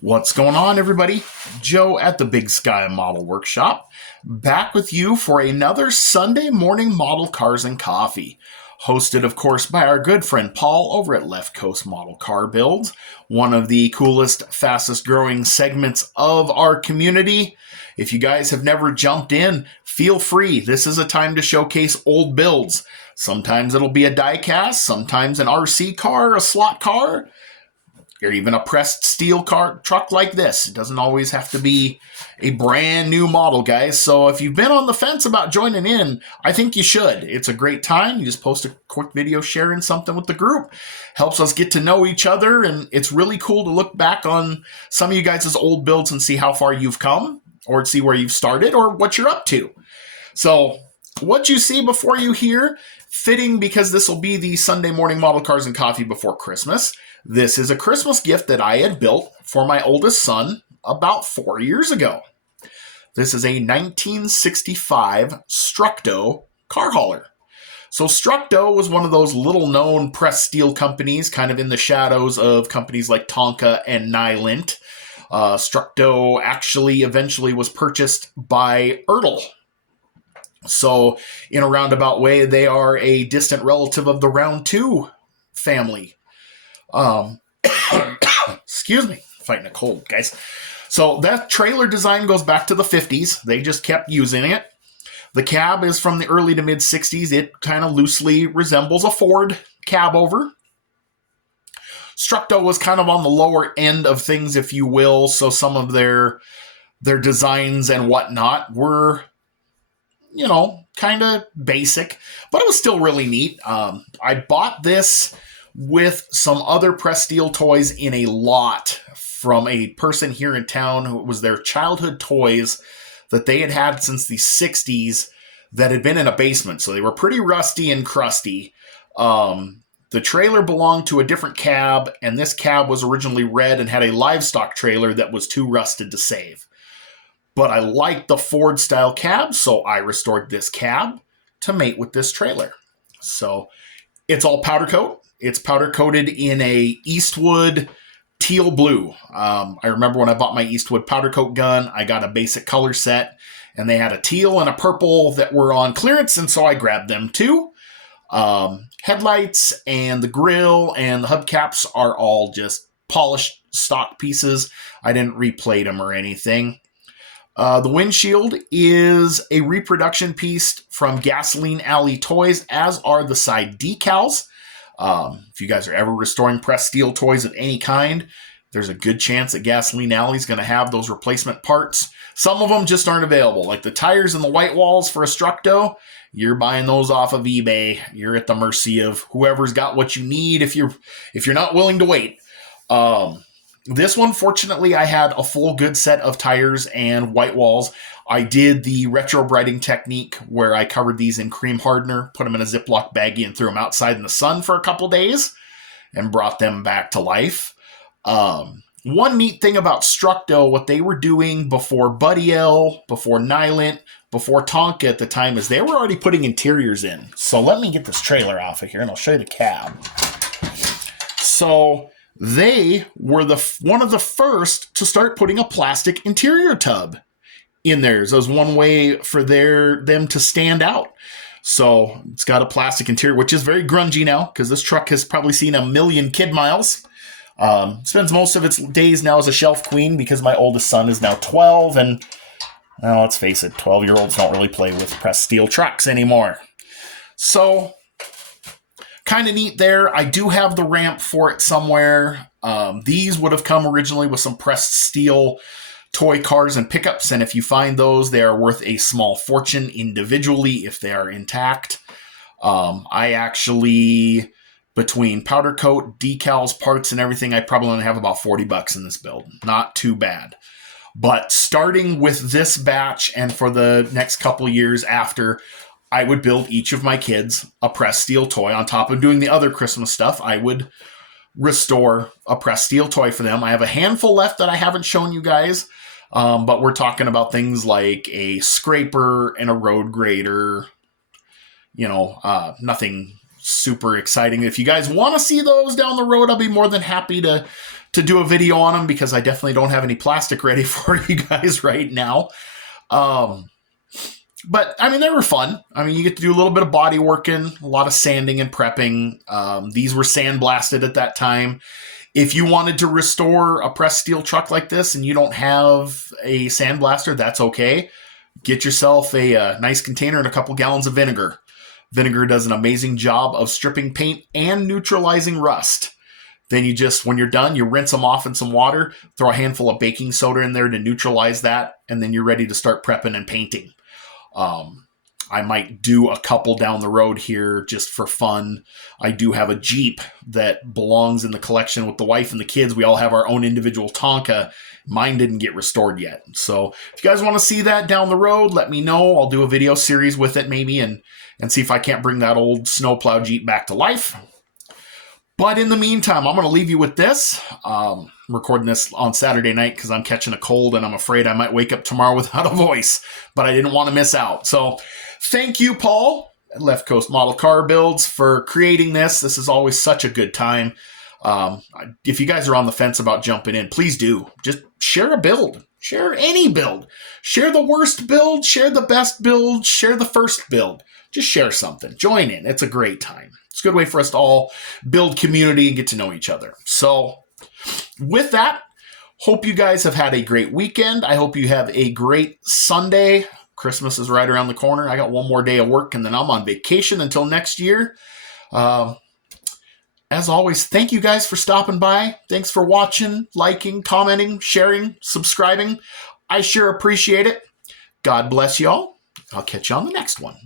What's going on, everybody? Joe at the Big Sky Model Workshop, back with you for another Sunday morning model cars and coffee. Hosted, of course, by our good friend Paul over at Left Coast Model Car Builds, one of the coolest, fastest growing segments of our community. If you guys have never jumped in, feel free. This is a time to showcase old builds. Sometimes it'll be a die-cast, sometimes an RC car, a slot car, or even a pressed steel car truck like this. It doesn't always have to be a brand new model, guys. So if you've been on the fence about joining in, I think you should. It's a great time. You just post a quick video sharing something with the group. Helps us get to know each other, and it's really cool to look back on some of you guys' old builds and see how far you've come, or see where you've started, or what you're up to. So what you see before you hear, fitting because this will be the Sunday morning model cars and coffee before Christmas. This is a Christmas gift that I had built for my oldest son about 4 years ago. This is a 1965 Structo car hauler. So Structo was one of those little-known pressed steel companies, kind of in the shadows of companies like Tonka and Nylint. Structo actually eventually was purchased by Ertl. So in a roundabout way, they are a distant relative of the Round 2 family. Excuse me, fighting a cold, guys. So that trailer design goes back to the 50s. They just kept using it. The cab is from the early to mid 60s. It kind of loosely resembles a Ford cab over. Structo was kind of on the lower end of things, if you will. So some of their designs and whatnot were, kind of basic, but it was still really neat. I bought this with some other pressed steel toys in a lot from a person here in town who was their childhood toys that they had had since the 60s that had been in a basement. So they were pretty rusty and crusty. The trailer belonged to a different cab, and this cab was originally red and had a livestock trailer that was too rusted to save. But I liked the Ford style cab, so I restored this cab to mate with this trailer. So it's all powder coat. It's powder coated in a Eastwood teal blue. I remember when I bought my Eastwood powder coat gun, I got a basic color set, and they had a teal and a purple that were on clearance, and so I grabbed them too. Headlights and the grille and the hubcaps are all just polished stock pieces. I didn't replate them or anything. The windshield is a reproduction piece from Gasoline Alley Toys, as are the side decals. If you guys are ever restoring pressed steel toys of any kind, there's a good chance that Gasoline Alley is going to have those replacement parts. Some of them just aren't available, like the tires and the white walls for a Structo. You're buying those off of eBay. You're at the mercy of whoever's got what you need if you're not willing to wait. This one, fortunately, I had a full good set of tires and white walls. I did the retro brighting technique where I covered these in cream hardener, put them in a Ziploc baggie, and threw them outside in the sun for a couple days and brought them back to life. One neat thing about Structo, what they were doing before Buddy L, before Nylint, before Tonka at the time, is they were already putting interiors in. So let me get this trailer off of here, and I'll show you the cab. So they were one of the first to start putting a plastic interior tub in theirs as one way for them to stand out. So it's got a plastic interior, which is very grungy now because this truck has probably seen a million kid miles. Spends most of its days now as a shelf queen because my oldest son is now 12, and well, let's face it, 12-year-olds don't really play with pressed steel trucks anymore. So kind of neat there. I do have the ramp for it somewhere. These would have come originally with some pressed steel toy cars and pickups, and if you find those, they are worth a small fortune individually if they are intact. I actually, between powder coat, decals, parts, and everything, I probably only have about $40 in this build. Not too bad. But starting with this batch and for the next couple years after, I would build each of my kids a pressed steel toy. On top of doing the other Christmas stuff, I would restore a pressed steel toy for them. I have a handful left that I haven't shown you guys, but we're talking about things like a scraper and a road grader, nothing super exciting. If you guys want to see those down the road, I'll be more than happy to to do a video on them because I definitely don't have any plastic ready for you guys right now. But, I mean, they were fun. I mean, you get to do a little bit of body working, a lot of sanding and prepping. These were sandblasted at that time. If you wanted to restore a pressed steel truck like this and you don't have a sandblaster, that's okay. Get yourself a nice container and a couple gallons of vinegar. Vinegar does an amazing job of stripping paint and neutralizing rust. Then you just, when you're done, you rinse them off in some water, throw a handful of baking soda in there to neutralize that, and then you're ready to start prepping and painting. I might do a couple down the road here just for fun. I do have a Jeep that belongs in the collection with the wife and the kids. We all have our own individual Tonka. Mine didn't get restored yet. So if you guys want to see that down the road, let me know. I'll do a video series with it maybe and see if I can't bring that old snowplow Jeep back to life. But in the meantime, I'm going to leave you with this. I'm recording this on Saturday night because I'm catching a cold and I'm afraid I might wake up tomorrow without a voice, but I didn't want to miss out. So thank you, Paul, at Left Coast Model Car Builds, for creating this. This is always such a good time. If you guys are on the fence about jumping in, please do. Just share a build. Share any build. Share the worst build. Share the best build. Share the first build. Just share something. Join in. It's a great time. It's a good way for us to all build community and get to know each other. So with that, hope you guys have had a great weekend. I hope you have a great Sunday. Christmas is right around the corner. I got one more day of work and then I'm on vacation until next year. As always, thank you guys for stopping by. Thanks for watching, liking, commenting, sharing, subscribing. I sure appreciate it. God bless y'all. I'll catch you on the next one.